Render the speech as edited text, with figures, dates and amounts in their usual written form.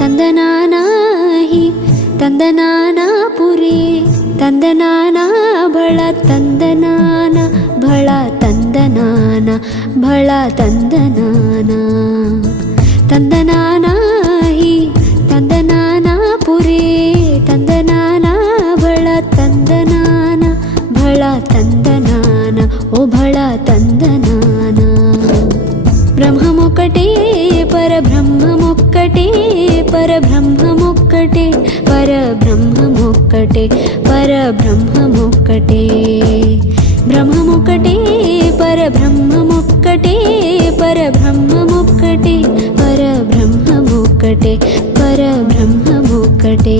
ತಂದನಾನಾ ಹಿ ತಂದನಾನಾ ಪುರಿ ತಂದನಾನ ಭಳ ತಂದನಾನ ಭಳ ತಂದನಾನ ಭಳ ತಂದನಾನ ತಂದನಾನ ಹಿ ತಂದನಾನ ಪುರಿ ತಂದನಾನ ಭಳ ತಂದನಾನ ಭಳ ತಂದನಾನ ಓ ಭಳ ತಂದನಾನ ಬ್ರಹ್ಮಮೊಕ್ಕಟೇ ಪರಬ್ರಹ್ಮಮೊಕ್ಕಟೇ ಪರಬ್ರಹ್ಮಮೊಕ್ಕಟೇ ಪರಬ್ರಹ್ಮಮೊಕ್ಕಟೇ ಪರಬ್ರಹ್ಮಮೊಕ್ಕಟೇ ಬ್ರಹ್ಮಮೊಕ್ಕಟೇ ಪರಬ್ರಹ್ಮಮೊಕ್ಕಟೇ ಪರಬ್ರಹ್ಮಮೊಕ್ಕಟೇ ಪರಬ್ರಹ್ಮಮೊಕ್ಕಟೇ ಪರಬ್ರಹ್ಮಮೊಕ್ಕಟೇ